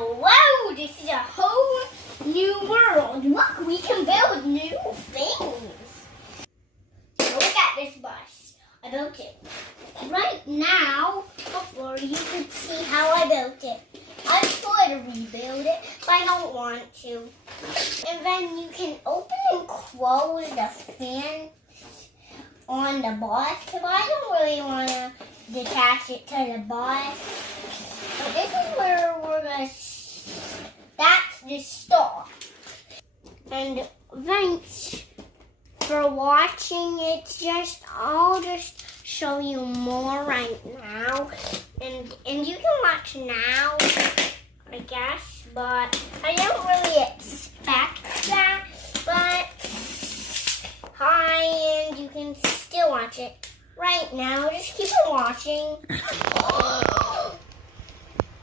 Hello, this is a whole new world. Look, we can build new things. So look at this bus. I built it. Right now, before you could see how I built it. I could rebuild it, but I don't want to. And then you can open and close the fan on the bus, but I don't really want to detach it to the bus. But this is where we're going to, that's the stop. And thanks for watching. I'll just show you more right now. And you can watch now, I guess, but I don't really expect that. But hi, and you can still watch it right now. Just keep on watching.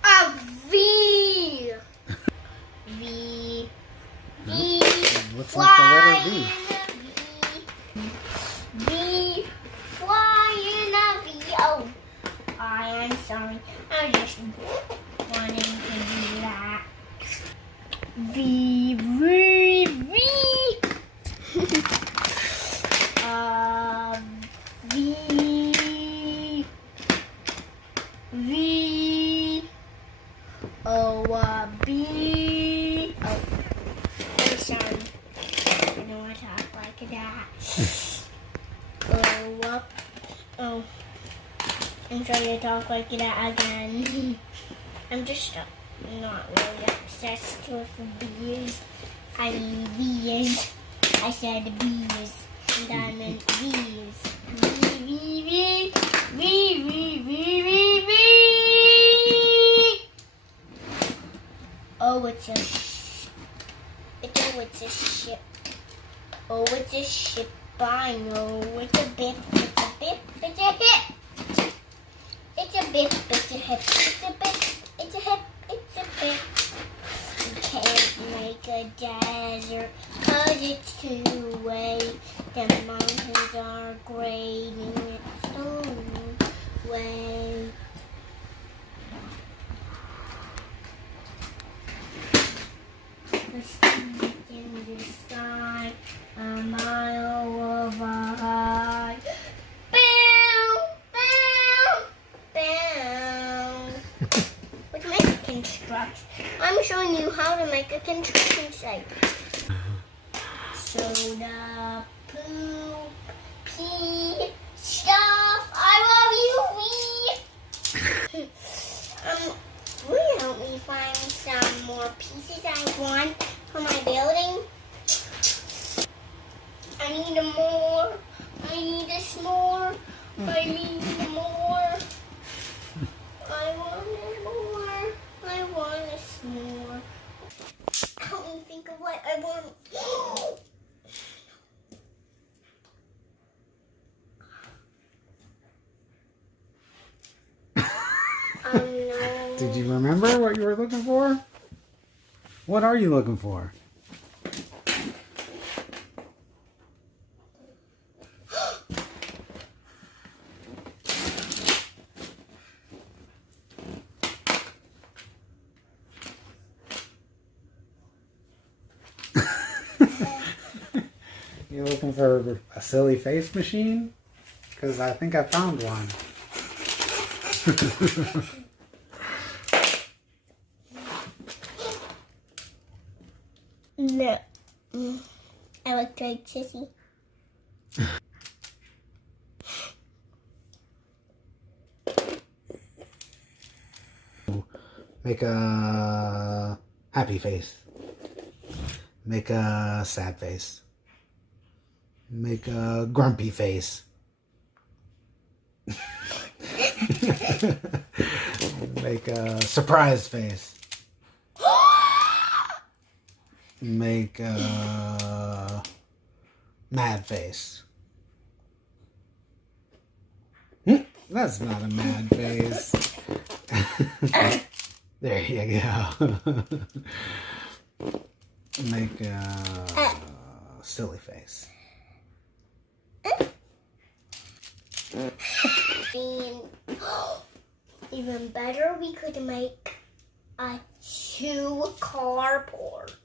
A V. V. V. Looks like the letter V. V. Fly in a V. Oh, I'm sorry. I just wanted to do that. V. V. V. V. V. O, B. Oh, I'm sorry. I don't want to talk like that. Oh. I'm trying to talk like that again. I'm just not really obsessed with bees. I mean bees. I said bees. And I meant bees. V. Oh, it's a ship. Oh, it's a ship. I know. It's a bip. It's a bip. It's a hip. It's a bip. It's a hip. It's a bip. It's a hip. It's a bip. You can't make a desert 'cause it's two-way. The mountains are grading its own way. The stars in the sky, a mile over high. Bow, bow, bow. Let's make a construction. I'm showing you how to make a construction site. Soda, poop, pee, stuff. I love you, V. Will you help me find some more pieces I want for my building? I need more. I need this more. I need more. I want more. I want this more. Help me think of what I want. Oh no. Did you remember what you were looking for? What are you looking for? You looking for a silly face machine? Because I think I found one. No. I look like sissy. Make a happy face. Make a sad face. Make a grumpy face. Make a surprised face. Make a mad face. That's not a mad face. There you go. Make a silly face. Even better, we could make a 2-carport.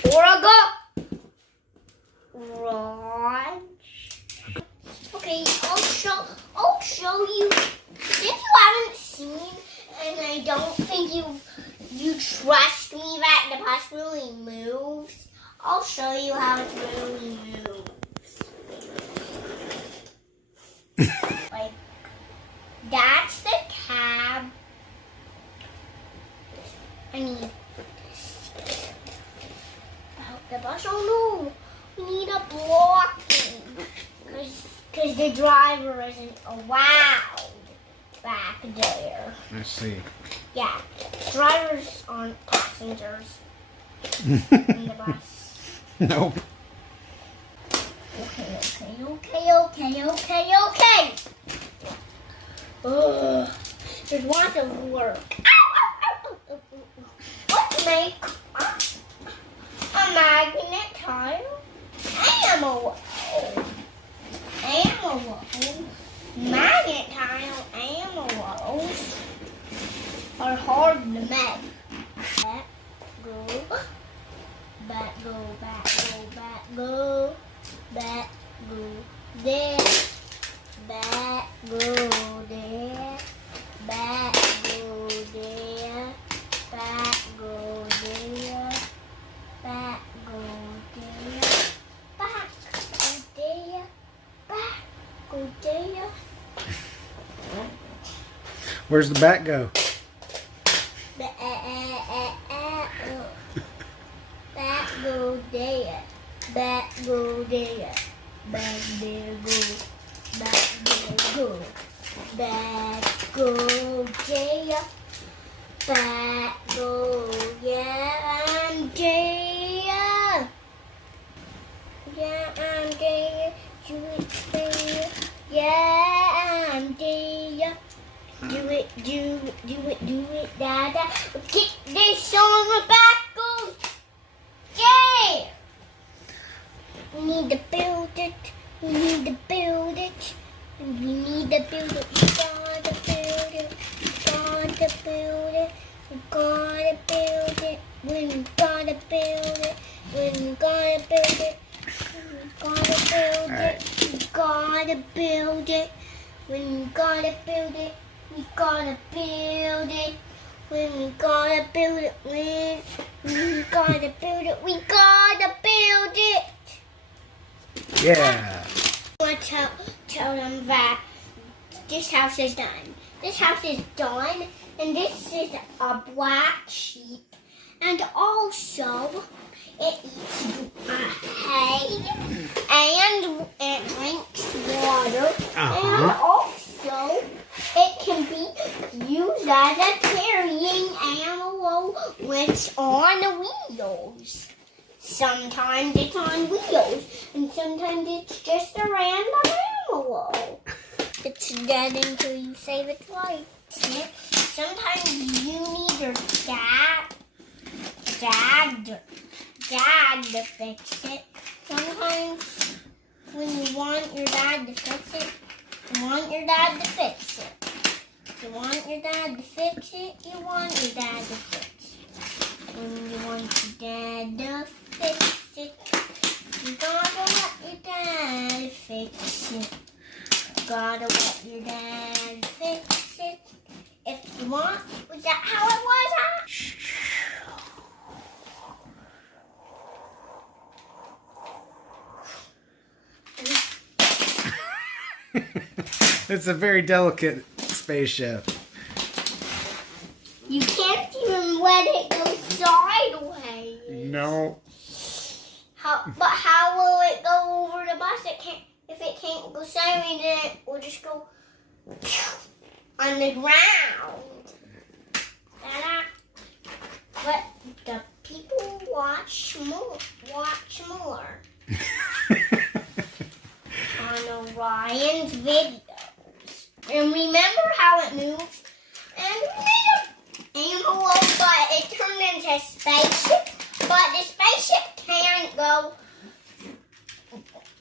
For a garage. Okay, I'll show you. If you haven't seen, and I don't think you trust me that the bus really moves, I'll show you how it really moves. Like, that's the cab. I need about the bus. Oh no, we need a blocking because the driver isn't allowed back there. I see. Yeah, drivers aren't passengers in the bus. Nope. Okay. Ugh, there's lots of work. Let's make a magnet tile. Ammo. Magnet tile ammo are hard to make. Back go there. Back go there. Back go there. Back go there. Back go there. Back go there. Back go there. Where's the back go? Back go there. Back go there. Back there go. Back there go. Back go there. Back go yeah, I'm there. Yeah, I'm there. Do it there. Yeah, I'm there. Do it, Dada. Kick this on the back. Go. Yeah. We need to build it. We need to build it. And we need to build it. We gotta build it. We gotta build it. We gotta build it. When we gotta build it. When we gotta build it. We gotta build it. We gotta build it. When we gotta build it. We gotta build it. When we gotta build it. When we gotta build it. We gotta build it. Yeah. I want to tell them that this house is done. This house is done, and this is a black sheep, and also it eats hay, and it drinks water, and also it can be used as a carrying animal when it's on wheels. Sometimes it's on wheels, and sometimes it's just a random animal. It's dead until you save its life. Sometimes you need your dad to fix it. Sometimes when you want your dad to fix it, you want your dad to fix it. If you want your dad to fix it, you want your dad to fix it. When you want your dad to fix it, you gotta let your dad fix it. You gotta let your dad fix it. If you want, was that how it was, huh? It's a very delicate spaceship. You can't even let it go sideways. No. But how will it go over the bus? If it can't go sideways, then it will just go on the ground. But the people watch more on Orion's videos. And remember how it moves? And we made an envelope, but it turned into a spaceship. But the spaceship can't go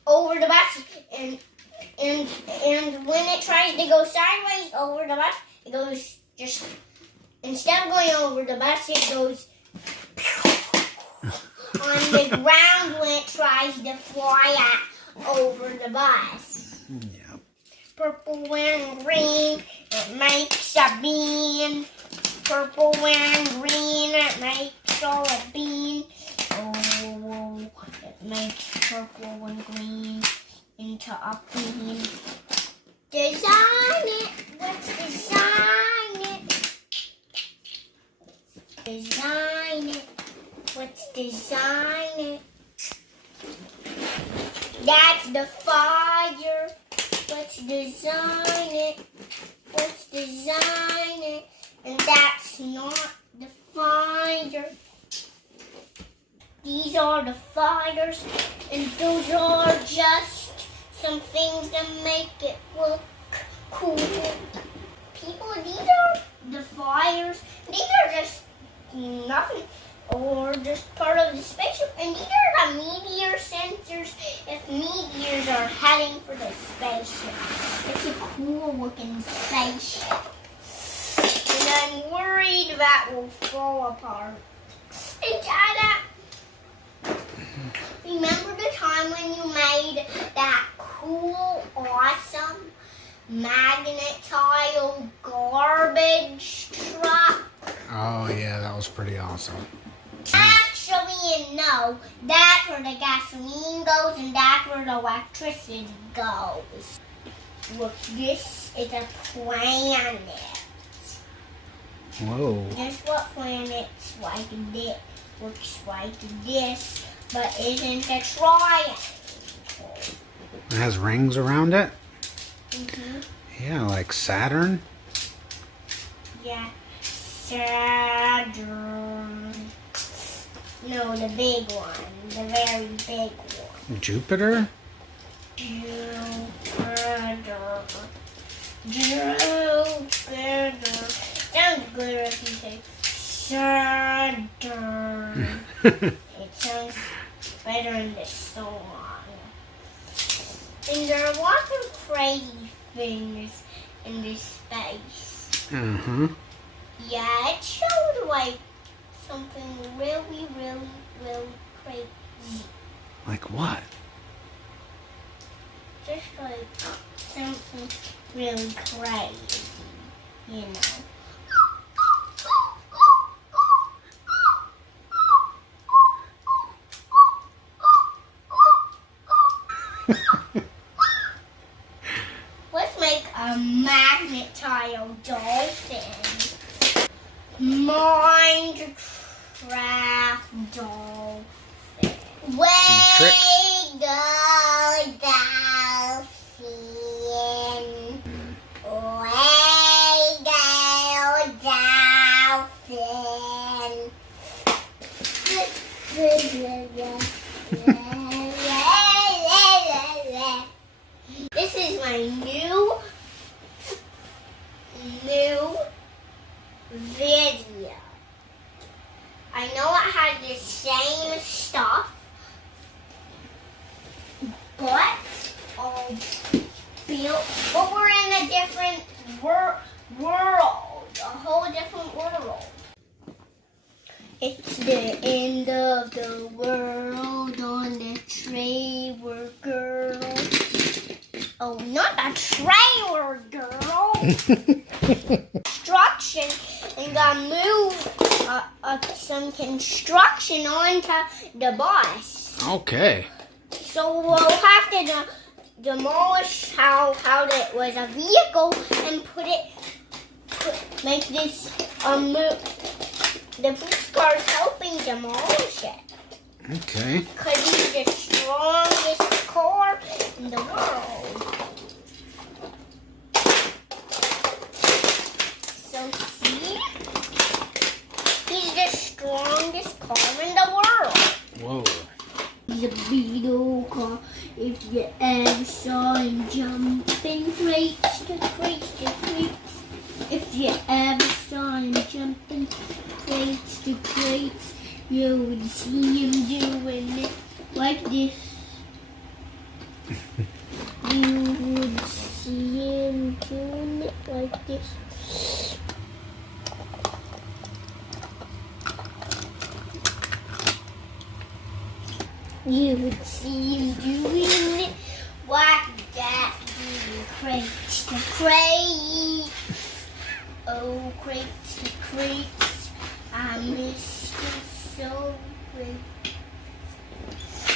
over the bus. And when it tries to go sideways over the bus, it goes just instead of going over the bus, it goes on the ground when it tries to fly over the bus. Yeah. Purple and green, it makes a bean. Purple and green, it makes all a bean. Oh, it makes purple and green into a bean. Design it. Let's design it. Design it. Let's design it. That's the fire. Let's design it. Let's design it. And that's not the fire. These are the fires, and those are just some things that make it look cool. People, these are the fires. These are just nothing, or just part of the spaceship. And these are the meteor sensors if meteors are heading for the spaceship. It's a cool looking spaceship. And I'm worried that will fall apart. Hey, Dada, remember the time when you made that cool, awesome magnetized garbage truck? Oh, yeah, that was pretty awesome. Actually, no. That's where the gasoline goes, and that's where the electricity goes. Look, this is a planet. Whoa. Guess what planet's like this? Looks like this, but isn't a triangle. It has rings around it? Mm-hmm. Yeah, like Saturn? Yeah. Saturn. No, the big one. The very big one. Jupiter? Jupiter. Jupiter. Sounds good if you say Saturn. It sounds better in the song. And there are lots of crazy things in this space. Uh-huh. Yeah, it showed like something really, really, really crazy. Like what? Just like something really crazy, you know. Let's make a magnetized dolphin. Minecraft dolphin. Way go dolphin. Way go dolphin. This is my new video. I know it has the same stuff, but we're in a different world, a whole different world. It's the end of the world on the trailer girl. Oh, not a trailer girl. Construction, and gotta move some construction onto the bus. Okay. So we'll have to demolish how it was a vehicle and make this the police car is helping demolish it. Okay. Because he's the strongest car in the world. So see? He's the strongest car in the world. Whoa. He's a beetle car. If you ever saw him jumping crates to crates to crates. If you ever saw him jumping crates to crates, you would see him doing it like this. You would see him doing it like this. You would see him doing what that do. Crates to crates. Oh, crates to crates. I miss you so great.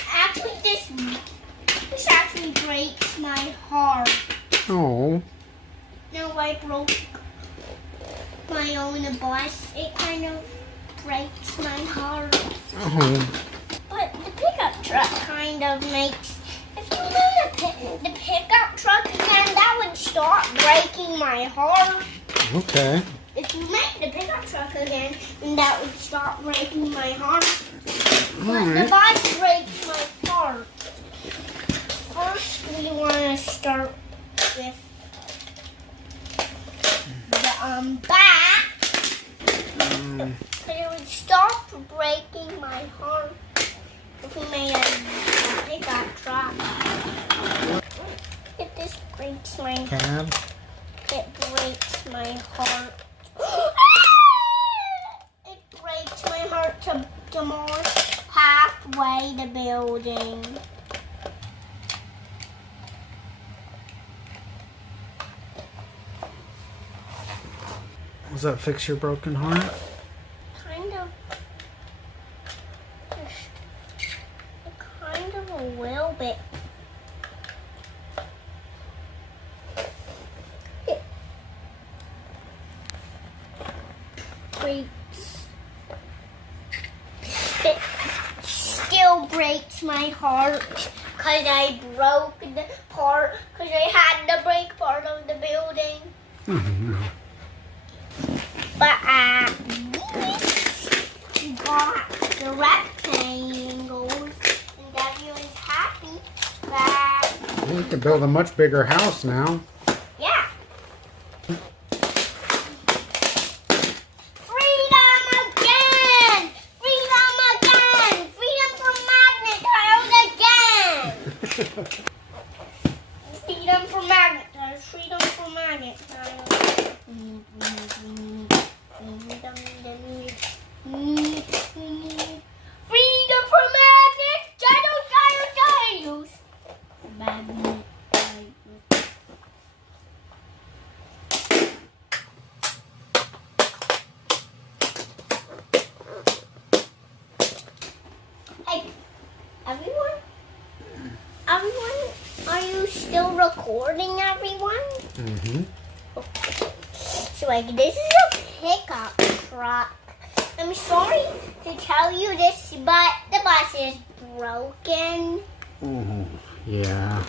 Actually, this actually breaks my heart. Oh. No, I broke my own bus. It kind of breaks my heart. Oh. But the pickup truck kind of makes. If you made the pickup truck again, that would stop breaking my heart. Okay. If you make the pickup truck again, then that would stop breaking my heart. But the bus breaks my heart. First, we want to start with the back. But it would stop breaking my heart if we made a pickup truck. If this breaks my Cab. It breaks my heart. It breaks my heart to demolish halfway the building. Does that fix your broken heart? Kind of. Kind of a little bit. It still breaks my heart because I broke the part, because I had the break part of the building. But at least we got the rectangles, and Daddy was happy that. We can build a much bigger house now. Yeah. Freedom for magnet tiles. Freedom for magnet tiles. Freedom for magnet tiles. Magnet tiles. Hey, everyone, are you still recording, everyone? Mm-hmm. Okay. So, this is a pickup truck. I'm sorry to tell you this, but the bus is broken. Oh, yeah.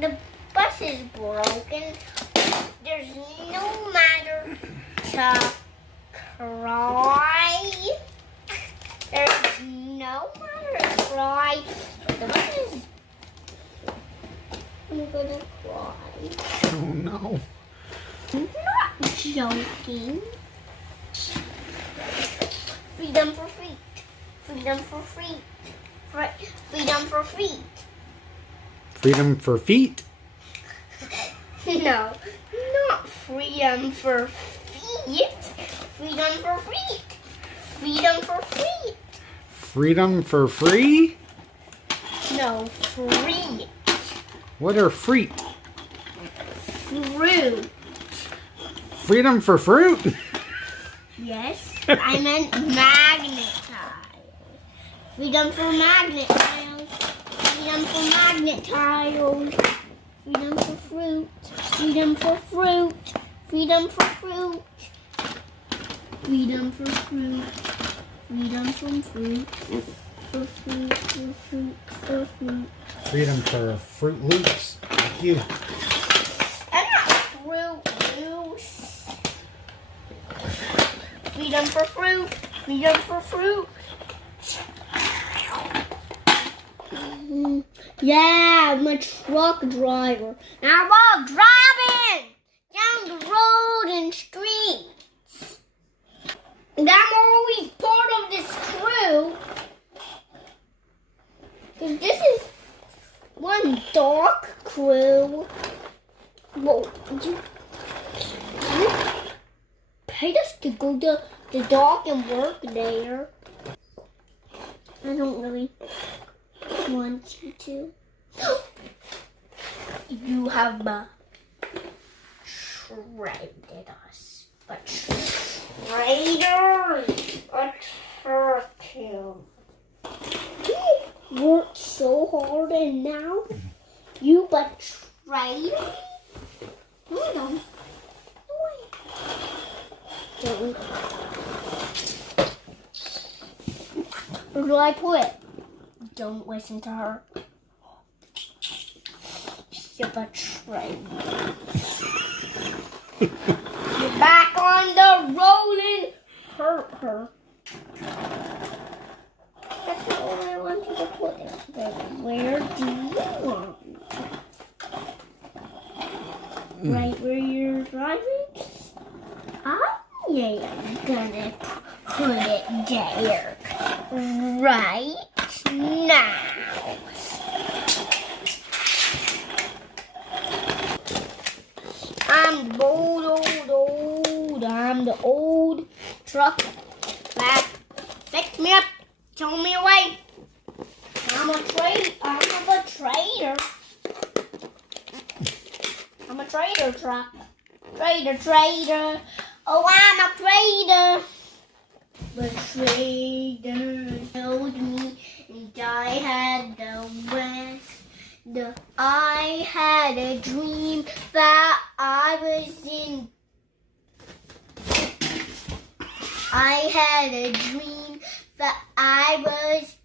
The bus is broken. There's no matter to cry. There's no matter to cry. The bus is. I'm gonna cry. Oh, no. I'm not joking. Freedom for feet. Freedom for feet. Freedom for feet. Freedom for feet? No, not freedom for feet. Freedom for feet. Freedom for feet. Freedom for free? No, free. What are fruit? Fruit. Freedom for fruit? Yes, I meant magnet tiles. Freedom for magnet tiles. Freedom for magnet tiles. Freedom for fruit. Freedom for fruit. Freedom for fruit. Freedom for fruit. Freedom from fruit. For fruit. For fruit. For fruit. Freedom for Fruit Loops. Thank you. I'm not Fruit Loose. Freedom for fruit. Freedom for fruit. Yeah, I'm a truck driver. Now I'm driving down the road and streets. And I'm always part of this crew. Because this is one dark crew. Whoa, you paid us to go to the dock and work there. I don't really want you to. You have betrayed us. Traitor! Attack him. You worked so hard and now you betrayed me? No. Don't. Where do I put it? Don't listen to her. You betrayed me. You're back on the road and hurt her. That's not where I want you to put it. But where do you want it? Right where you're driving? I am gonna put it there. Right now. I'm old. I'm the old truck that picked me up, told me away. I'm a betrayer. I'm a traitor truck. Traitor. Oh, I'm a traitor. Betrayer told me, and I had the rest. I had a dream that I was in. I had a dream that I was.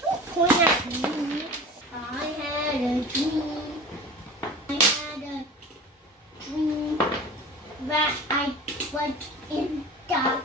Don't point at me. I had a dream. I had a dream that I was in the